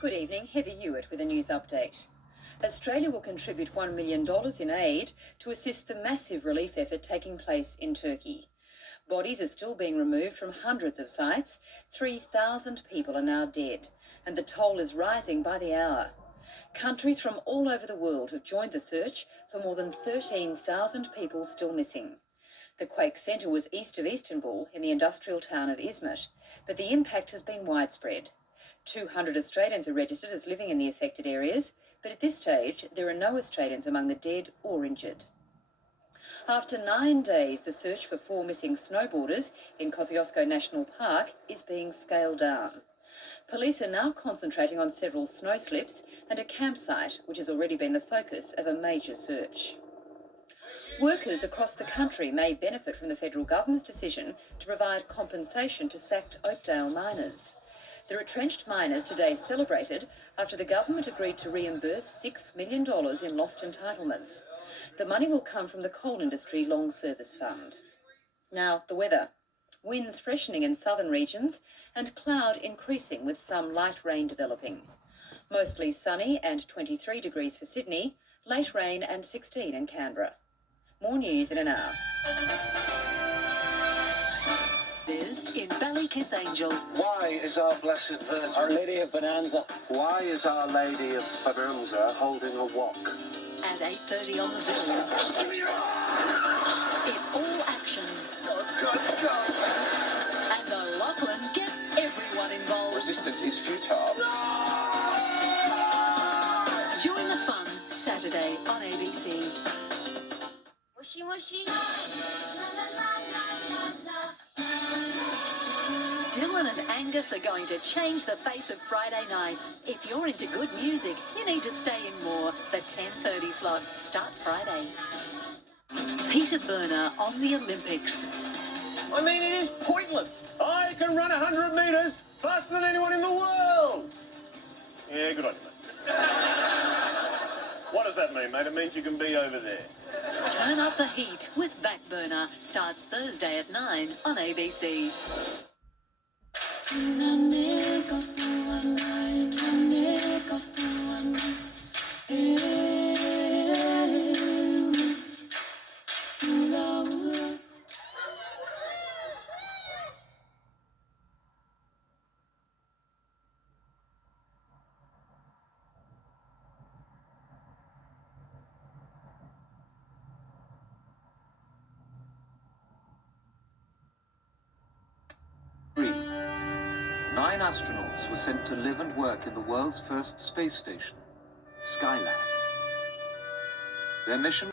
Good evening, Heather Hewitt with a news update. Australia will contribute $1 million in aid to assist the massive relief effort taking place in Turkey. Bodies are still being removed from hundreds of sites. 3,000 people are now dead, and the toll is rising by the hour. Countries from all over the world have joined the search for more than 13,000 people still missing. The quake centre was east of Istanbul in the industrial town of Izmit, but the impact has been widespread. 200 Australians are registered as living in the affected areas, but at this stage there are no Australians among the dead or injured. After 9 days, the search for 4 missing snowboarders in Kosciuszko National Park is being scaled down. Police are now concentrating on several snow slips and a campsite, which has already been the focus of a major search. Workers across the country may benefit from the federal government's decision to provide compensation to sacked Oakdale miners. The retrenched miners today celebrated after the government agreed to reimburse $6 million in lost entitlements. The money will come from the Coal Industry Long Service Fund. Now, the weather. Winds freshening in southern regions and cloud increasing with some light rain developing. Mostly sunny and 23 degrees for Sydney, late rain and 16 in Canberra. More news in an hour. In Ballykiss Angel. Why is our Blessed Virgin, Our Lady of Bonanza? why is Our Lady of Bonanza holding a wok? At 8:30 on the bill. It's all action. Go. And the Lachlan gets everyone involved. Resistance is futile. Join the fun Saturday on ABC. Mushy mushy. Dylan and Angus are going to change the face of Friday nights. If you're into good music, you need to stay in more. The 10:30 slot starts Friday. Peter Burner on the Olympics. I mean, it is pointless. I can run 100 metres faster than anyone in the world. Yeah, good on you, mate. What does that mean, mate? It means you can be over there. Turn up the heat with Backburner. Starts Thursday at 9 on ABC. Nine astronauts were sent to live and work in the world's first space station, Skylab. Their mission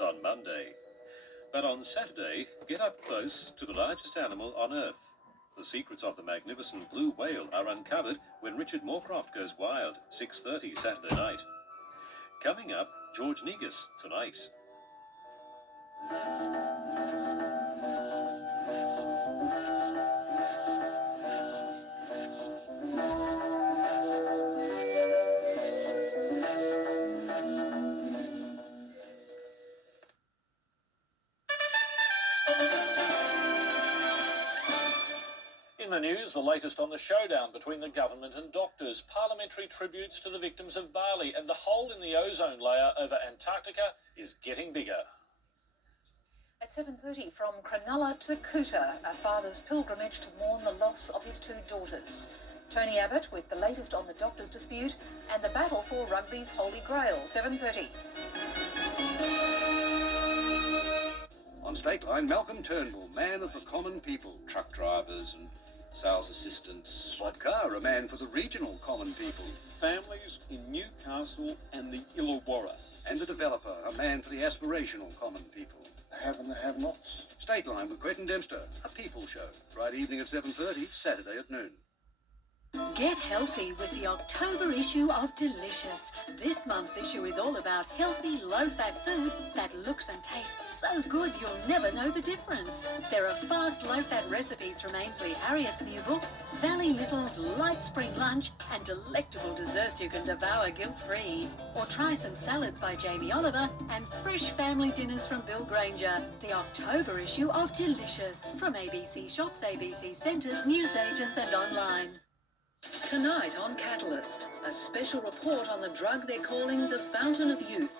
on Monday. But on Saturday, get up close to the largest animal on Earth. The secrets of the magnificent blue whale are uncovered when Richard Moorcroft goes wild, 6:30 Saturday night. Coming up, George Negus tonight. In the news, the latest on the showdown between the government and doctors, parliamentary tributes to the victims of Bali, and the hole in the ozone layer over Antarctica is getting bigger. At 7:30 from Cronulla to Kuta, a father's pilgrimage to mourn the loss of his 2 daughters. Tony Abbott with the latest on the doctors' dispute and the battle for rugby's holy grail. 7:30. On Stateline, Malcolm Turnbull, man of the common people, truck drivers and sales assistants. Bob Carr, a man for the regional common people. Families in Newcastle and the Illawarra. And the developer, a man for the aspirational common people. The have and the have-nots. Stateline with Gretchen Dempster, a people show. Friday evening at 7:30, Saturday at noon. Get healthy with the October issue of Delicious. This month's issue is all about healthy, low-fat food that looks and tastes so good you'll never know the difference. There are fast, low-fat recipes from Ainsley Harriet's new book, Valley Little's light spring lunch, and delectable desserts you can devour guilt-free. Or try some salads by Jamie Oliver and fresh family dinners from Bill Granger. The October issue of Delicious from ABC Shops, ABC Centres, newsagents and online. Tonight on Catalyst, a special report on the drug they're calling the fountain of youth,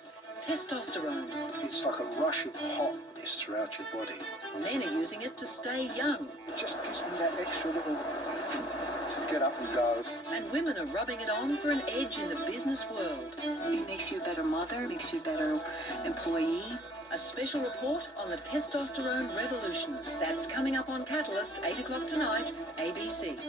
testosterone. It's like a rush of hotness throughout your body. Men are using it to stay young, It just gives me that extra little to get up and go. and women are rubbing it on for an edge in the business world. It makes you a better mother, makes you a better employee. A special report on the testosterone revolution. That's coming up on Catalyst, 8 o'clock tonight, ABC.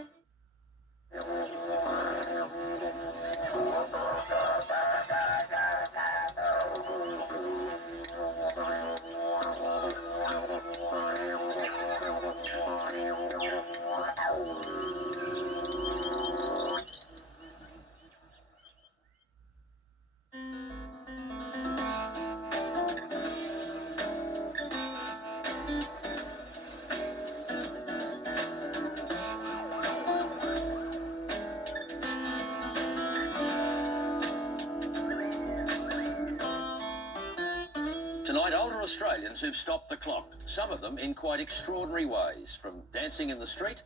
Tonight, older Australians who've stopped the clock, some of them in quite extraordinary ways, from dancing in the street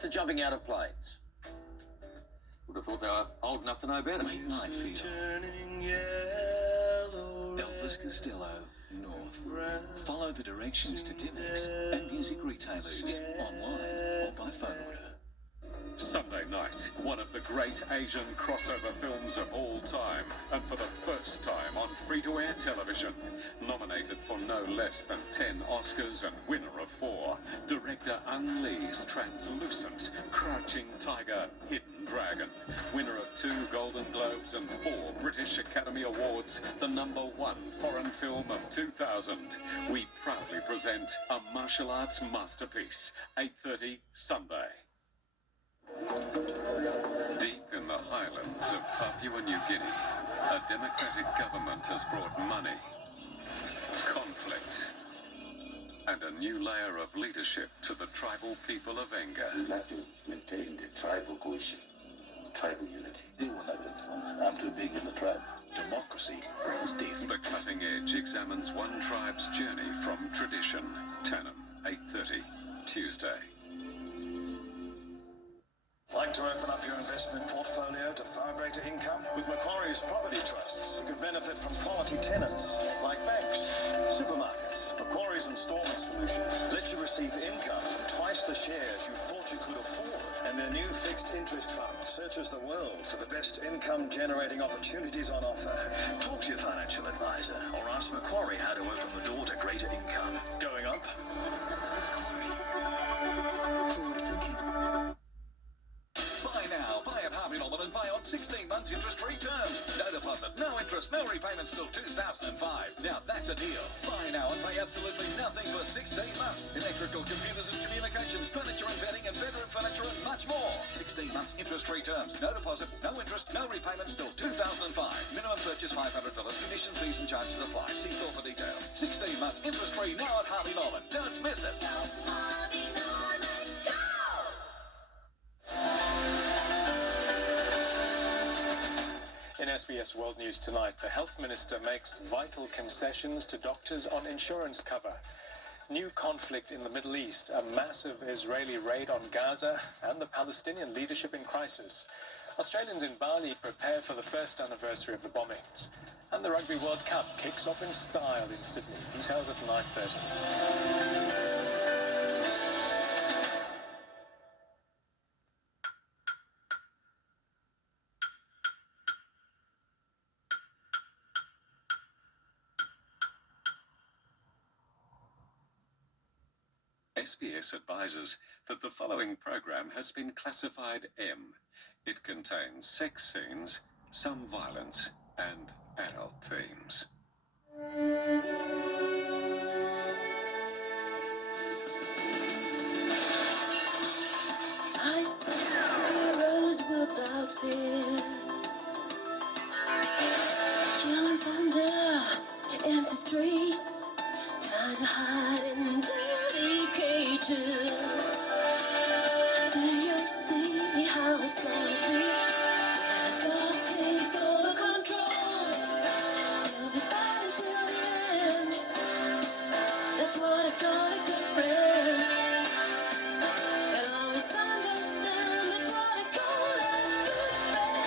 to jumping out of planes. Would have thought they were old enough to know better. Late night feel. Elvis Costello, North. Follow the directions to Timex and music retailers, online or by phone order. Sunday night, one of the great Asian crossover films of all time, and for the first time on free-to-air television. Nominated for no less than 10 Oscars and winner of 4, director Ang Lee's translucent, crouching tiger, hidden dragon. Winner of 2 Golden Globes and 4 British Academy Awards, the #1 foreign film of 2000. We proudly present a martial arts masterpiece, 8:30 Sunday. Deep in the highlands of Papua New Guinea, a democratic government has brought money, conflict, and a new layer of leadership to the tribal people of Enga. We'd like to maintain the tribal cohesion, tribal unity. They will have influence. I'm too big in the tribe. Democracy brings death. The Cutting Edge examines one tribe's journey from tradition. Tanham, 8:30, Tuesday. Like to open up your investment portfolio to far greater income? With Macquarie's property trusts, you could benefit from quality tenants like banks, supermarkets. Macquarie's installment solutions let you receive income from twice the shares you thought you could afford. And their new fixed interest fund searches the world for the best income generating opportunities on offer. Talk to your financial advisor or ask Macquarie how to open the door to greater income. Going up? Macquarie. Forward thinking. Buy now, buy at Harvey Norman and buy on 16 months interest-free terms. No deposit, no interest, no repayments till 2005. Now that's a deal. Buy now and pay absolutely nothing for 16 months. Electrical, computers and communications, furniture and bedding and bedroom furniture and much more. 16 months interest-free terms. No deposit, no interest, no repayments till 2005. Minimum purchase $500. Conditions, fees and charges apply. See store for details. 16 months interest-free now at Harvey Norman. Don't miss it. Harvey Norman, go! In SBS World News tonight, the Health Minister makes vital concessions to doctors on insurance cover. New conflict in the Middle East, a massive Israeli raid on Gaza, and the Palestinian leadership in crisis. Australians in Bali prepare for the first anniversary of the bombings. And the Rugby World Cup kicks off in style in Sydney. Details at 9:30. SBS advises that the following program has been classified M. It contains sex scenes, some violence, and adult themes. I see heroes without fear, killing thunder, empty streets, time to hide in dirty cages. There you see how it's gonna be when the dark takes over control. You'll be fighting till the end. That's what I call a good friend. And always understand that's what I call a good friend.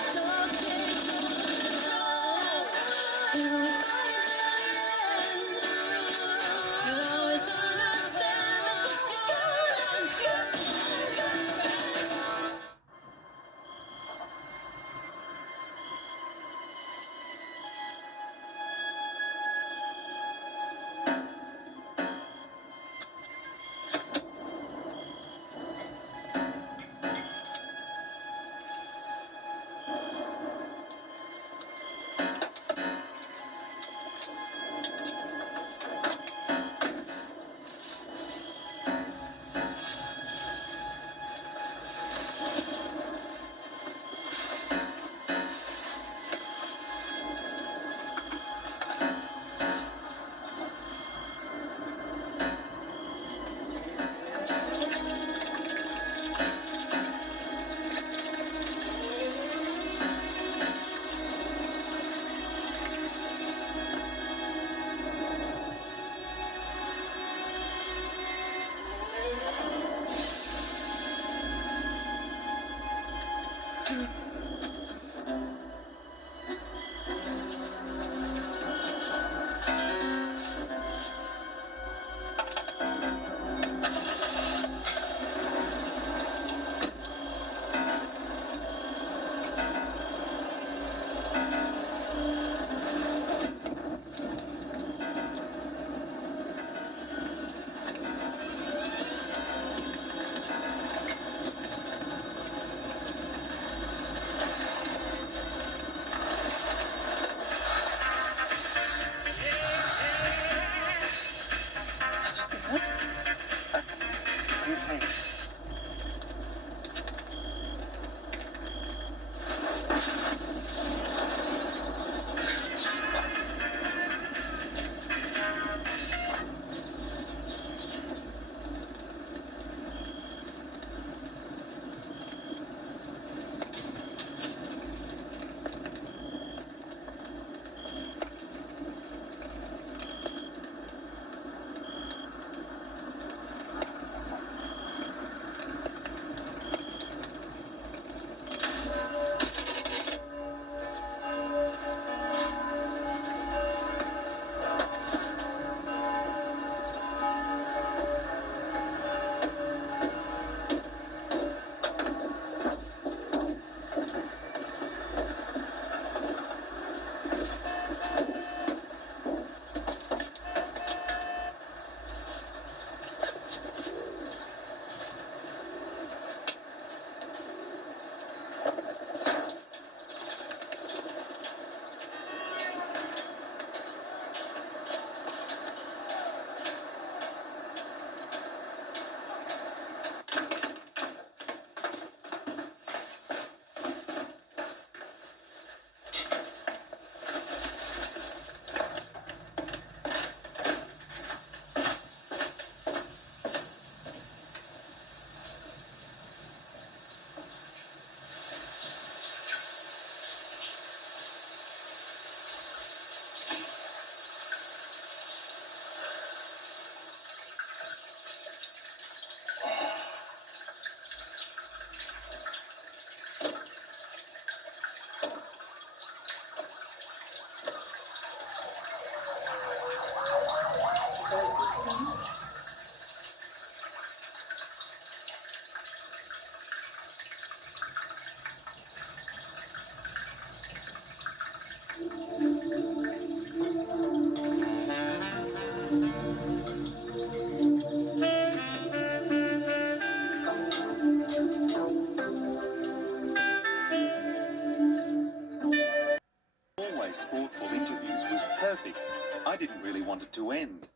thoughtful interviews was perfect. I didn't really want it to end.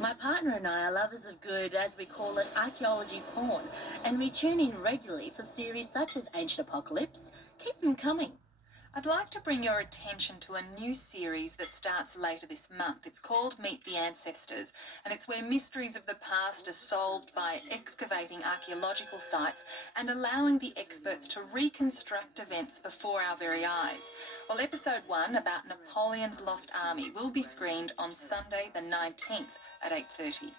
My partner and I are lovers of good, as we call it, archaeology porn, and we tune in regularly for series such as Ancient Apocalypse. Keep them coming. I'd like to bring your attention to a new series that starts later this month. It's called Meet the Ancestors, and it's where mysteries of the past are solved by excavating archaeological sites and allowing the experts to reconstruct events before our very eyes. Well, episode 1, about Napoleon's lost army, will be screened on Sunday the 19th at 8:30.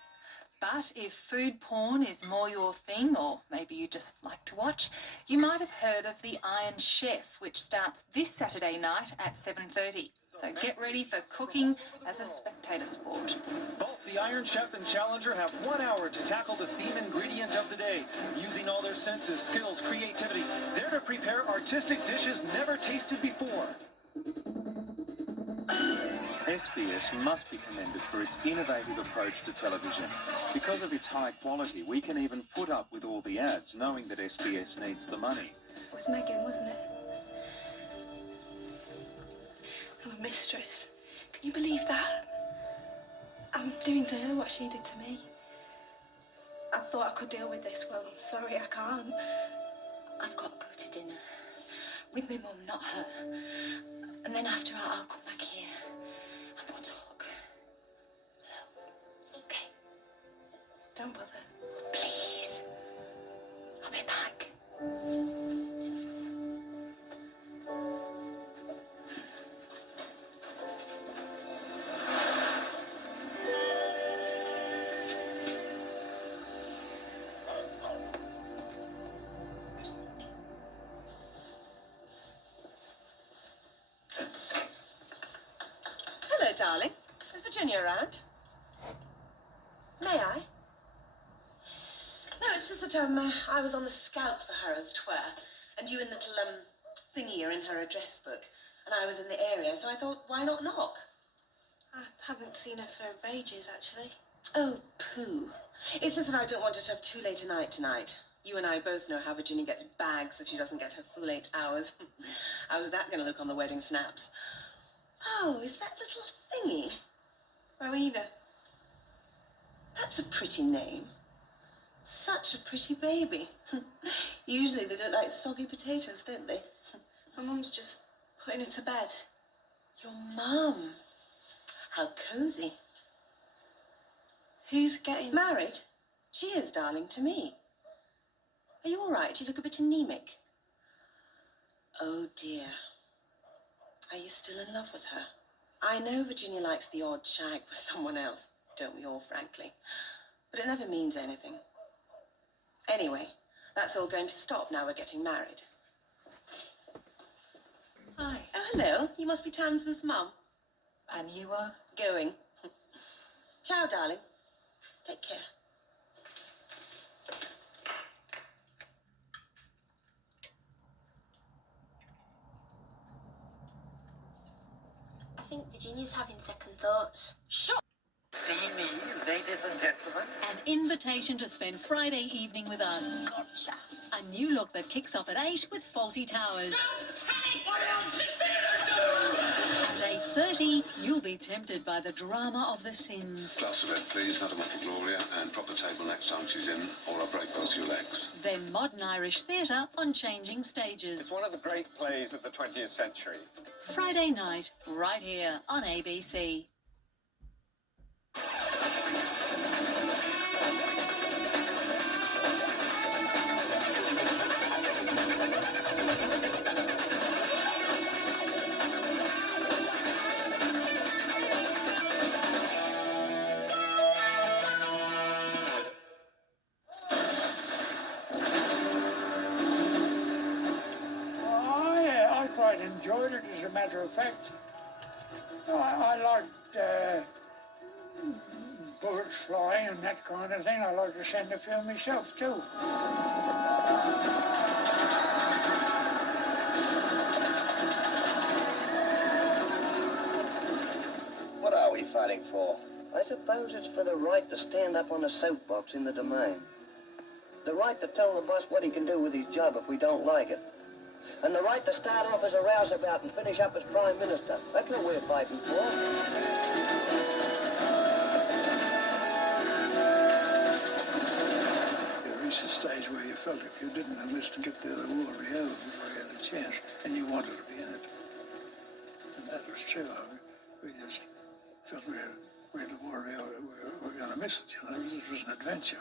But if food porn is more your thing, or maybe you just like to watch, you might have heard of The Iron Chef, which starts this Saturday night at 7:30. So get ready for cooking as a spectator sport. Both the Iron Chef and Challenger have 1 hour to tackle the theme ingredient of the day. Using all their senses, skills, creativity, they're to prepare artistic dishes never tasted before. SBS must be commended for its innovative approach to television. Because of its high quality, we can even put up with all the ads, knowing that SBS needs the money. It was Megan, wasn't it? I'm a mistress. Can you believe that? I'm doing to her what she did to me. I thought I could deal with this. Well, I'm sorry, I can't. I've got to go to dinner. With my mum, not her. And then after I'll come back here. And we'll talk. Hello? Okay. Don't bother. Please. I'll be back. Hello, darling. Is Virginia around? May I? No, it's just that I was on the scout for her as 'twere, and you and little thingy are in her address book, and I was in the area, so I thought, why not knock? I haven't seen her for ages, actually. Oh, pooh. It's just that I don't want her to have too late a night tonight. You and I both know how Virginia gets bags if she doesn't get her full 8 hours. How's that going to look on the wedding snaps? Oh, is that little thingy? Rowena. That's a pretty name. Such a pretty baby. Usually they look like soggy potatoes, don't they? My mum's just putting her to bed. Your mum? How cosy. Who's getting married? She is, darling, to me. Are you all right? You look a bit anemic. Oh, dear. Are you still in love with her? I know Virginia likes the odd shag with someone else, don't we all, frankly? But it never means anything. Anyway, that's all going to stop now we're getting married. Hi. Oh, hello. You must be Tamsin's mum. And you are? Going. Ciao, darling. Take care. I think Virginia's having second thoughts. Sure. See me, ladies and gentlemen. An invitation to spend Friday evening with us. Gotcha. A new look that kicks off at 8 with Faulty Towers. What else is there to do? At 8:30, you'll be tempted by the drama of The Sims. Glass of it, please, another one for Gloria, and proper table next time she's in, or I'll break both your legs. Then modern Irish theatre on changing stages. It's one of the great plays of the 20th century. Friday night, right here on ABC. I quite enjoyed it, as a matter of fact. I liked birds flying and that kind of thing. I like to send a few myself too. What are we fighting for? I suppose it's for the right to stand up on a soapbox in the Domain. The right to tell the boss what he can do with his job if we don't like it. And the right to start off as a rouseabout and finish up as Prime Minister. That's what we're fighting for. You reached a stage where you felt if you didn't enlist to get there, the war would be over before you had a chance, and you wanted to be in it. And that was true. We just felt we were the war, we were going to miss it, you know. It was an adventure.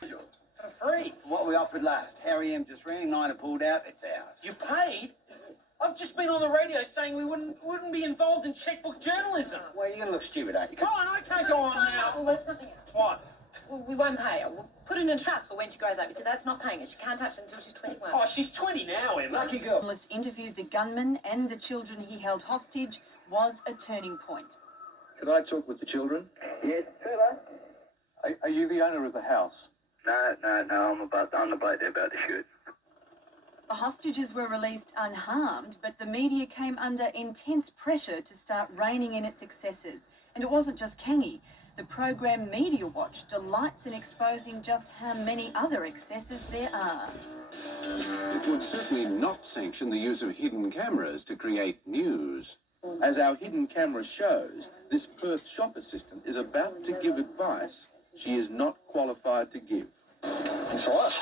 For free. What we offered last. Harry M just rang, Nina pulled out, it's ours. You paid? I've just been on the radio saying we wouldn't be involved in checkbook journalism. Well, you're going to look stupid, aren't you? Come on, I can't go on now. We'll work something out. What? We won't pay her. We'll put it in trust for when she grows up. You see, that's not paying her. She can't touch it until she's 21. Oh, she's 20 now, Emma. Lucky girl. Journalist interviewed the gunman and the children he held hostage was a turning point. Could I talk with the children? Yes, fella. Are you the owner of the house? No, I'm about they're about to shoot. The hostages were released unharmed, but the media came under intense pressure to start reining in its excesses. And it wasn't just Kangi. The program Media Watch delights in exposing just how many other excesses there are. It would certainly not sanction the use of hidden cameras to create news. As our hidden camera shows, this Perth shop assistant is about to give advice she is not qualified to give. Thanks a lot.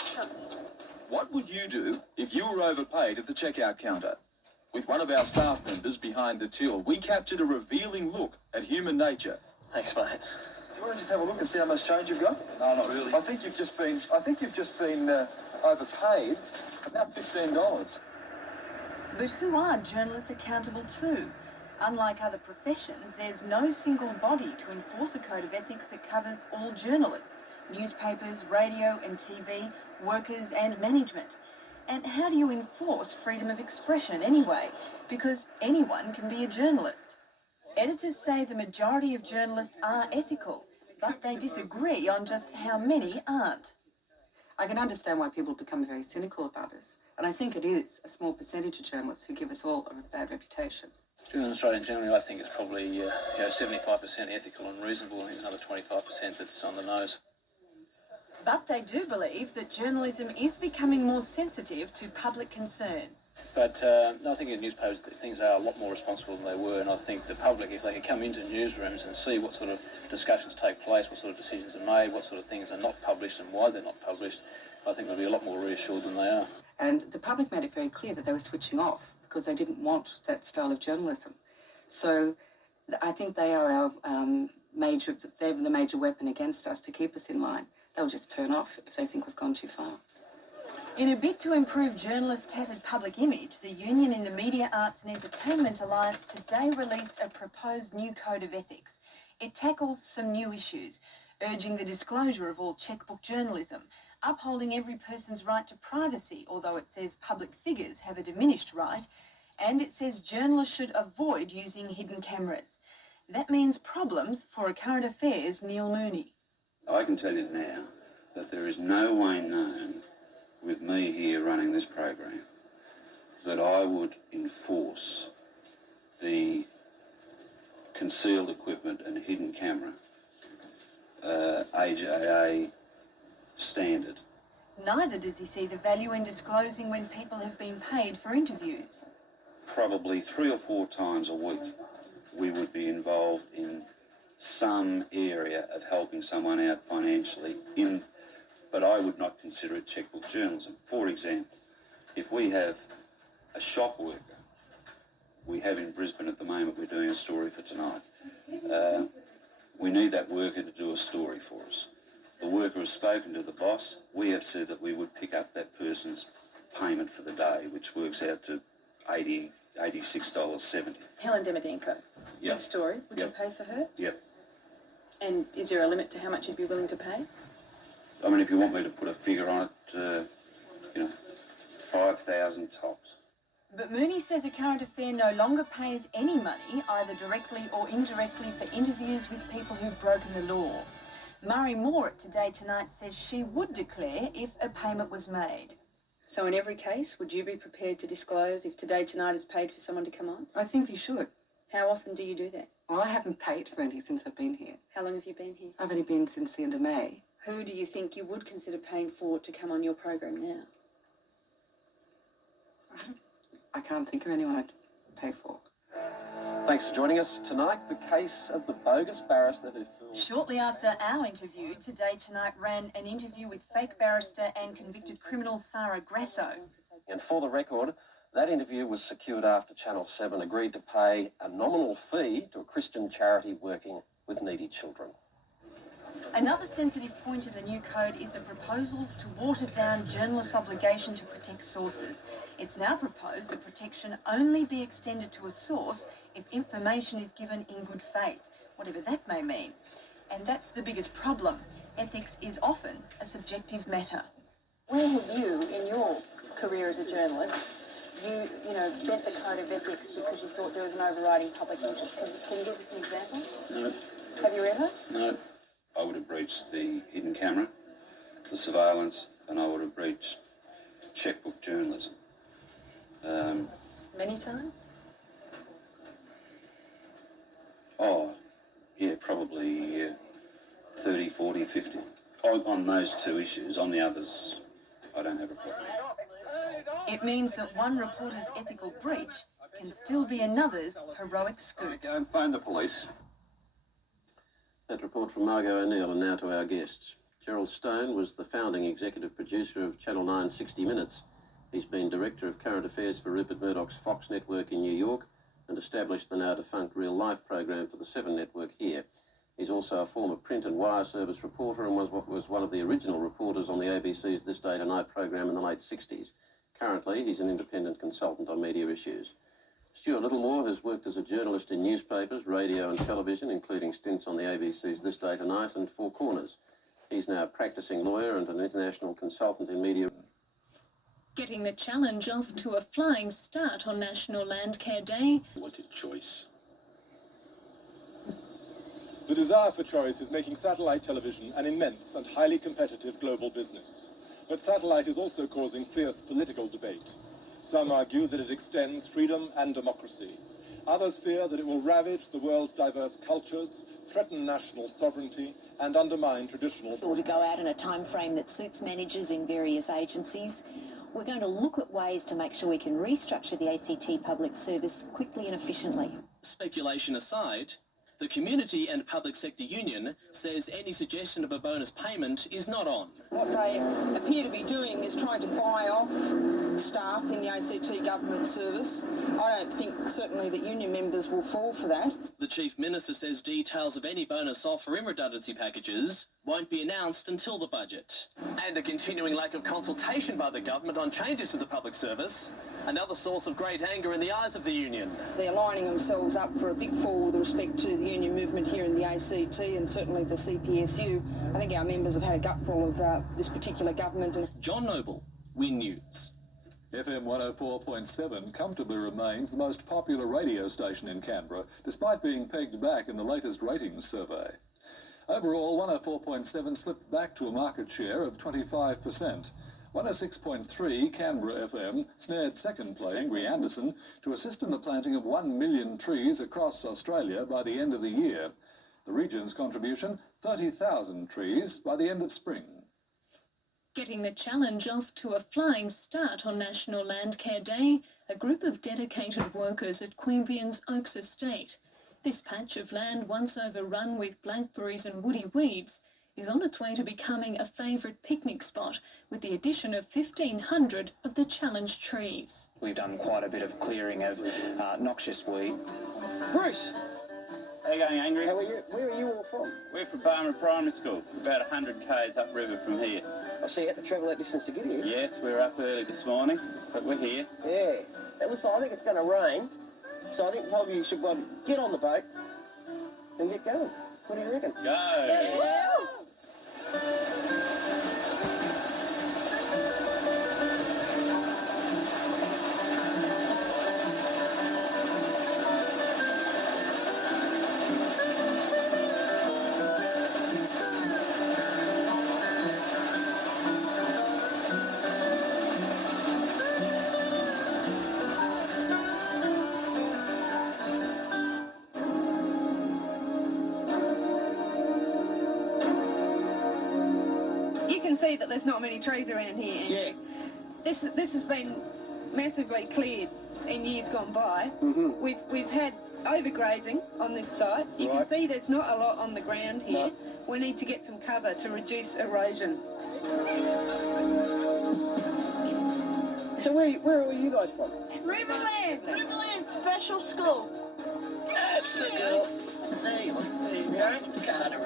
What would you do if you were overpaid at the checkout counter? With one of our staff members behind the till, we captured a revealing look at human nature. Thanks, mate. Do you want to just have a look and see how much change you've got? No, not really. I think you've just been overpaid about $15. But who are journalists accountable to? Unlike other professions, there's no single body to enforce a code of ethics that covers all journalists, newspapers, radio and TV, workers and management. And how do you enforce freedom of expression anyway? Because anyone can be a journalist. Editors say the majority of journalists are ethical, but they disagree on just how many aren't. I can understand why people become very cynical about us, and I think it is a small percentage of journalists who give us all a bad reputation. In Australia generally, I think it's probably 75% ethical and reasonable, and there's another 25% that's on the nose. But they do believe that journalism is becoming more sensitive to public concerns. But I think in newspapers things are a lot more responsible than they were, and I think the public, if they could come into newsrooms and see what sort of discussions take place, what sort of decisions are made, what sort of things are not published and why they're not published, I think they'll be a lot more reassured than they are. And the public made it very clear that they were switching off because they didn't want that style of journalism. So I think they are our they're the major weapon against us to keep us in line. They'll just turn off if they think we've gone too far. In a bid to improve journalists' tattered public image, the union in the Media Arts and Entertainment Alliance today released a proposed new code of ethics. It tackles some new issues, urging the disclosure of all checkbook journalism, upholding every person's right to privacy, although it says public figures have a diminished right, and it says journalists should avoid using hidden cameras. That means problems for a current affairs Neil Mooney. I can tell you now that there is no way known, with me here running this program, that I would enforce the concealed equipment and hidden camera AJA standard. Neither does he see the value in disclosing when people have been paid for interviews. Probably 3 or 4 times a week we would be involved in some area of helping someone out financially, but I would not consider it checkbook journalism. For example, if we have a shop worker, we have in Brisbane at the moment, we're doing a story for tonight. We need that worker to do a story for us. The worker has spoken to the boss. We have said that we would pick up that person's payment for the day, which works out to $86.70. Helen Demidenko. Yep. Next story. Would Yep. you pay for her? Yep. And is there a limit to how much you'd be willing to pay? I mean, if you want me to put a figure on it, 5,000 tops. But Mooney says a current affair no longer pays any money, either directly or indirectly, for interviews with people who've broken the law. Murray Moore at Today Tonight says she would declare if a payment was made. So in every case, would you be prepared to disclose if Today Tonight has paid for someone to come on? I think they should. How often do you do that? Well, I haven't paid for anything since I've been here. How long have you been here? I've only been since the end of May. Who do you think you would consider paying for to come on your program now? I can't think of anyone I'd pay for. Thanks for joining us tonight. The case of the bogus barrister who fooled... Shortly after our interview, Today Tonight ran an interview with fake barrister and convicted criminal Sarah Grasso. And for the record, that interview was secured after Channel 7 agreed to pay a nominal fee to a Christian charity working with needy children. Another sensitive point in the new code is the proposals to water down journalists' obligation to protect sources. It's now proposed that protection only be extended to a source if information is given in good faith, whatever that may mean. And that's the biggest problem. Ethics is often a subjective matter. Where have you, in your career as a journalist, bent the code of ethics because you thought there was an overriding public interest? Can you give us an example? No. Have you ever? No. I would have breached the hidden camera, the surveillance, and I would have breached checkbook journalism. Many times? Oh, yeah, probably 30, 40, 50. On those two issues. On the others, I don't have a problem. It means that one reporter's ethical breach can still be another's heroic scoop. Go and phone the police. That report from Margot O'Neill, and now to our guests. Gerald Stone was the founding executive producer of Channel 9 60 Minutes. He's been Director of Current Affairs for Rupert Murdoch's Fox network in New York and established the now defunct Real Life program for the 7 network here. He's also a former print and wire service reporter and was one of the original reporters on the ABC's This Day Tonight program in the late 60s. Currently, he's an independent consultant on media issues. Stuart Littlemore has worked as a journalist in newspapers, radio and television, including stints on the ABC's This Day Tonight and Four Corners. He's now a practising lawyer and an international consultant in media. Getting the challenge off to a flying start on National Landcare Day. What a choice. The desire for choice is making satellite television an immense and highly competitive global business. But satellite is also causing fierce political debate. Some argue that it extends freedom and democracy. Others fear that it will ravage the world's diverse cultures, threaten national sovereignty, and undermine traditional... Or to go out in a time frame that suits managers in various agencies. We're going to look at ways to make sure we can restructure the ACT public service quickly and efficiently. Speculation aside, the Community and Public Sector Union says any suggestion of a bonus payment is not on. What they appear to be doing is trying to buy off staff in the ACT government service. I don't think certainly that union members will fall for that. The Chief Minister says details of any bonus offer in redundancy packages won't be announced until the budget. And a continuing lack of consultation by the government on changes to the public service, another source of great anger in the eyes of the union. They're lining themselves up for a big fall with respect to the union movement here in the ACT and certainly the CPSU. I think our members have had a gutful of this particular government. John Noble, Win News. FM 104.7 comfortably remains the most popular radio station in Canberra, despite being pegged back in the latest ratings survey. Overall, 104.7 slipped back to a market share of 25%. 106.3 Canberra FM snared second play Angry Anderson to assist in the planting of 1 million trees across Australia by the end of the year. The region's contribution, 30,000 trees by the end of spring. Getting the challenge off to a flying start on National Landcare Day, a group of dedicated workers at Queanbeyan's Oaks Estate. This patch of land, once overrun with blackberries and woody weeds, is on its way to becoming a favourite picnic spot with the addition of 1,500 of the challenge trees. We've done quite a bit of clearing of noxious weed. Bruce! How you going, Angry? How are you? Where are you all from? We're from Barmer Primary School, about 100 k's upriver from here. I see you had to travel that distance to get here. Yes, we were up early this morning, but we're here. Yeah. Hey, listen, I think it's going to rain, so I think probably you should get on the boat and get going. What do you reckon? Go! Yeah. See that there's not many trees around here. Yeah. This has been massively cleared in years gone by. Mm-hmm. We've had overgrazing on this site. You can see there's not a lot on the ground here. No. We need to get some cover to reduce erosion. So where are you guys from? Riverland Special School. That's the girl. There you are. There you go. Carter.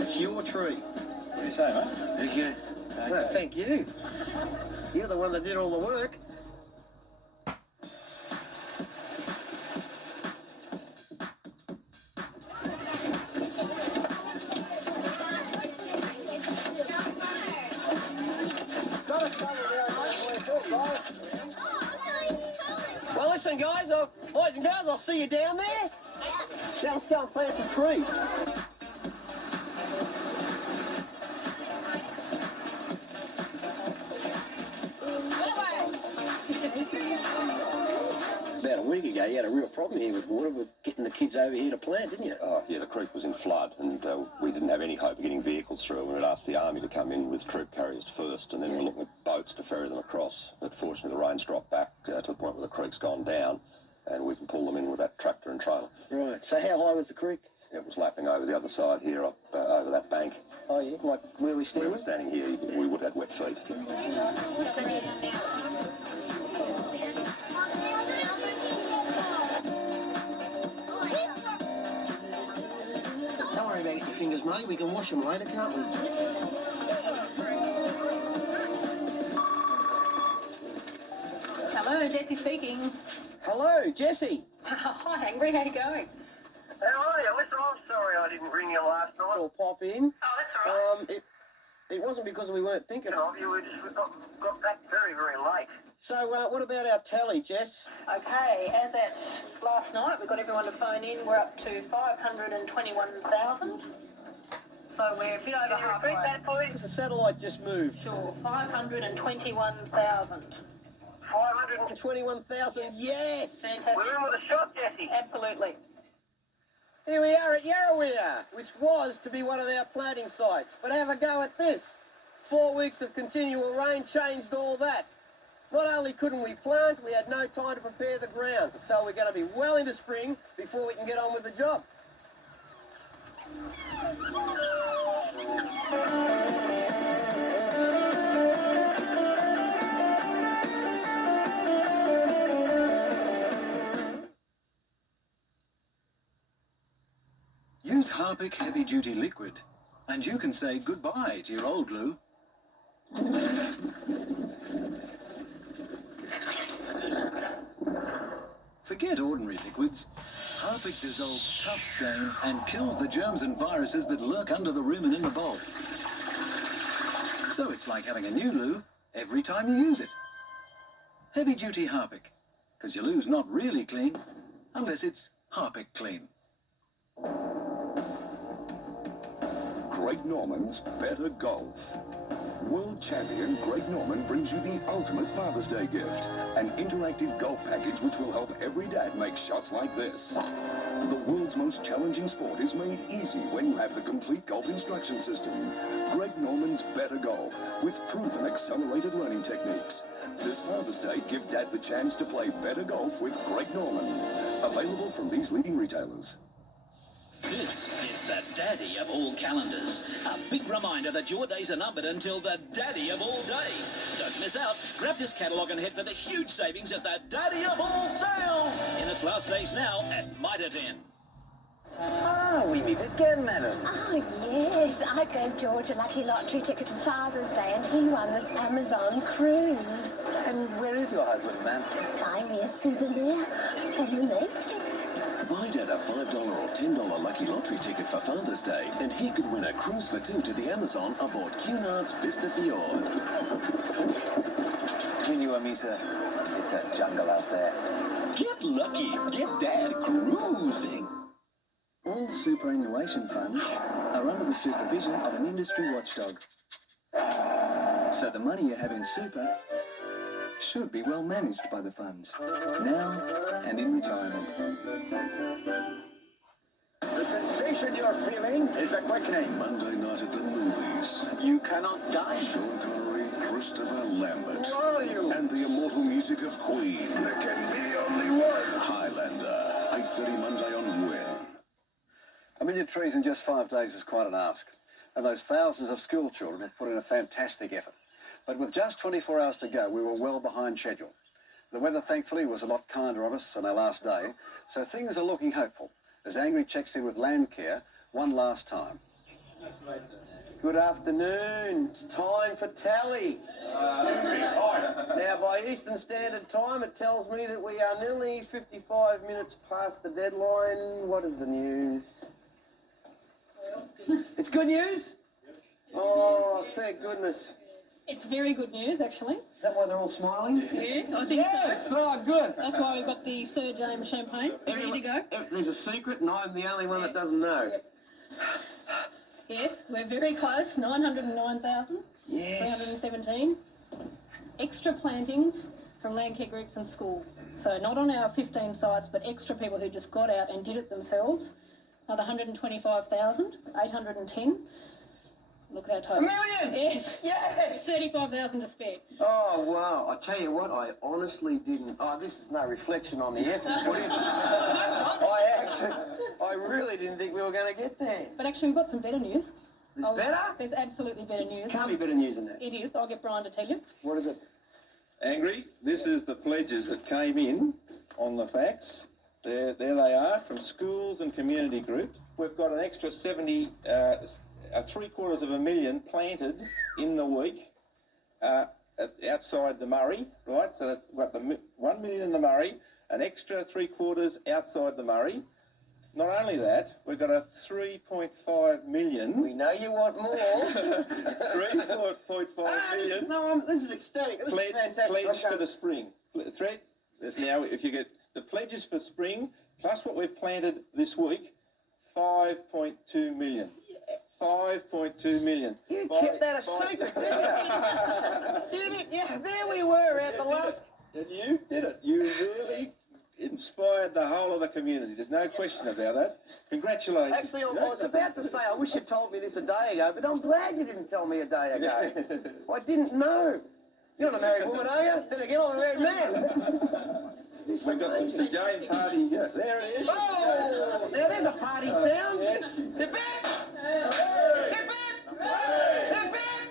It's your tree. What do you say, mate? Thank you. No, thank you. You're the one that did all the work. Well, listen, guys, boys and girls, I'll see you down there. Now let's go and plant some trees. About a week ago, you had a real problem here with water, with getting the kids over here to plant, didn't you? Oh, yeah, the creek was in flood, and we didn't have any hope of getting vehicles through. We had asked the Army to come in with troop carriers first, and then we were looking at boats to ferry them across. But fortunately, the rain's dropped back to the point where the creek's gone down, and we can pull them in with that tractor and trailer. Right. So how high was the creek? It was lapping over the other side here, up over that bank. Oh, yeah? Like where we Where standing? we're standing here, we would have had wet feet. Don't worry about your fingers, mate. We can wash them later, can't we? Hello, Jessie speaking. Hello, Jessie. Hi, Angry. How you going? How are you? Listen, I'm sorry I didn't ring you last night. I'll pop in. Oh, that's all right. It wasn't because we weren't thinking of you. We just got back very, very late. So, what about our tally, Jess? Okay, as at last night, we got everyone to phone in. We're up to 521,000. So we're a bit over halfway. Can you repeat that, please? The satellite just moved. Sure, 521,000. 521,000, yes! Fantastic. We're in with a shot, Jessie. Absolutely. Here we are at Yarrawea, which was to be one of our planting sites. But have a go at this. 4 weeks of continual rain changed all that. Not only couldn't we plant, we had no time to prepare the grounds. So we're going to be well into spring before we can get on with the job. Use Harpic Heavy Duty Liquid, and you can say goodbye to your old glue. Forget ordinary liquids. Harpic dissolves tough stains and kills the germs and viruses that lurk under the rim and in the bulb. So it's like having a new loo every time you use it. Heavy Duty Harpic, because your loo's not really clean unless it's Harpic clean. Greg Norman's Better Golf. World champion Greg Norman brings you the ultimate Father's Day gift, an interactive golf package which will help every dad make shots like this. The world's most challenging sport is made easy when you have the complete golf instruction system. Greg Norman's Better Golf, with proven accelerated learning techniques. This Father's Day, give dad the chance to play better golf with Greg Norman. Available from these leading retailers. This is the daddy of all calendars. A big reminder that your days are numbered until the daddy of all days. Don't miss out. Grab this catalogue and head for the huge savings at the daddy of all sales. In its last days now at Mitre 10. Ah, we meet again, madam. Oh, yes. I gave George a lucky lottery ticket for Father's Day and he won this Amazon cruise. And where is your husband, ma'am? He's buying me a souvenir from the Matrix. Buy Dad a $5 or $10 lucky lottery ticket for Father's Day, and he could win a cruise for two to the Amazon aboard Cunard's Vista Fjord. Between you and me, sir, it's a jungle out there. Get lucky. Get Dad cruising. All superannuation funds are under the supervision of an industry watchdog. So the money you have in super should be well managed by the funds, now and in retirement. The sensation you're feeling is a quickening. Monday night at the movies. You cannot die. Sean Connery, Christopher Lambert. Who are you? And the immortal music of Queen. There can be only one. Highlander, 8:30 Monday on Win. 1 million trees in just 5 days is quite an ask. And those thousands of school children have put in a fantastic effort. But with just 24 hours to go, we were well behind schedule. The weather, thankfully, was a lot kinder on us on our last day, so things are looking hopeful as Angry checks in with Landcare one last time. Good afternoon. It's time for tally. Now, by Eastern Standard Time, it tells me that we are nearly 55 minutes past the deadline. What is the news? It's good news? Oh, thank goodness. It's very good news, actually. Is that why they're all smiling? Yeah, I think yes. so. Oh, good. That's why we've got the Sir James champagne ready to go. There's a secret, and I'm the only one that doesn't know. Yes, we're very close. 909,000. Yes. 317. Extra plantings from Landcare groups and schools. So not on our 15 sites, but extra people who just got out and did it themselves. Another 125,810. Look at our total. 1 million! Yes. Yes! 35,000 to spare. Oh, wow. I tell you what, I honestly didn't... Oh, this is no reflection on the effort, put in. I really didn't think we were going to get there. But actually, we've got some better news. There's better? There's absolutely better news. Can't be better news than that. It is. I'll get Brian to tell you. What is it? Angry, this is the pledges that came in on the fax. There they are from schools and community groups. We've got an extra 750,000 planted in the week outside the Murray, right? So we've got the 1 million in the Murray, an extra 3/4 outside the Murray. Not only that, we've got a 3.5 million. We know you want more. 3.5 million. This is ecstatic. This is fantastic. Pledge for the spring. Now, if you get the pledges for spring, plus what we've planted this week, 5.2 million. 5.2 million. You kept that a secret, didn't you? You did, yeah, there we were at the last... And you did it. You really inspired the whole of the community. There's no question about that. Congratulations. Actually, I was about to say, I wish you told me this a day ago, but I'm glad you didn't tell me a day ago. I didn't know. You're not a married woman, are you? Then again, I'm a married man. We've got some St. James party. Yeah, there it is. Oh! Now there's a party sound. Yes. Hip hip! Hip hip! Hip hip!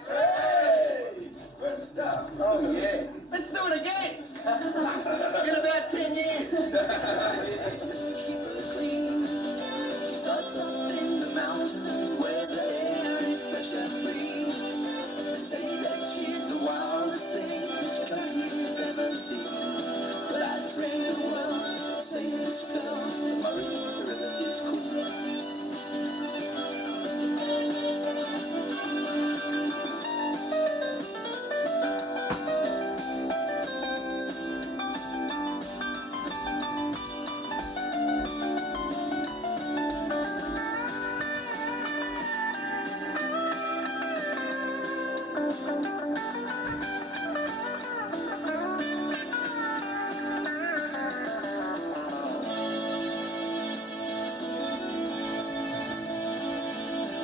Good stuff. Oh, yeah. Let's do it again. In about 10 years. Starts up in the mountains where the air is fresh and free. Say that she's the wildest thing this country's ever seen. But I trained the world, say this girl, the Murray River is cool.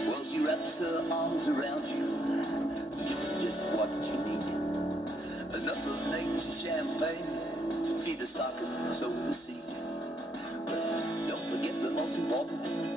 Well, she wraps her arms around you, just what you need. Enough of nature's champagne to feed the stock and sow the seed. But don't forget the most important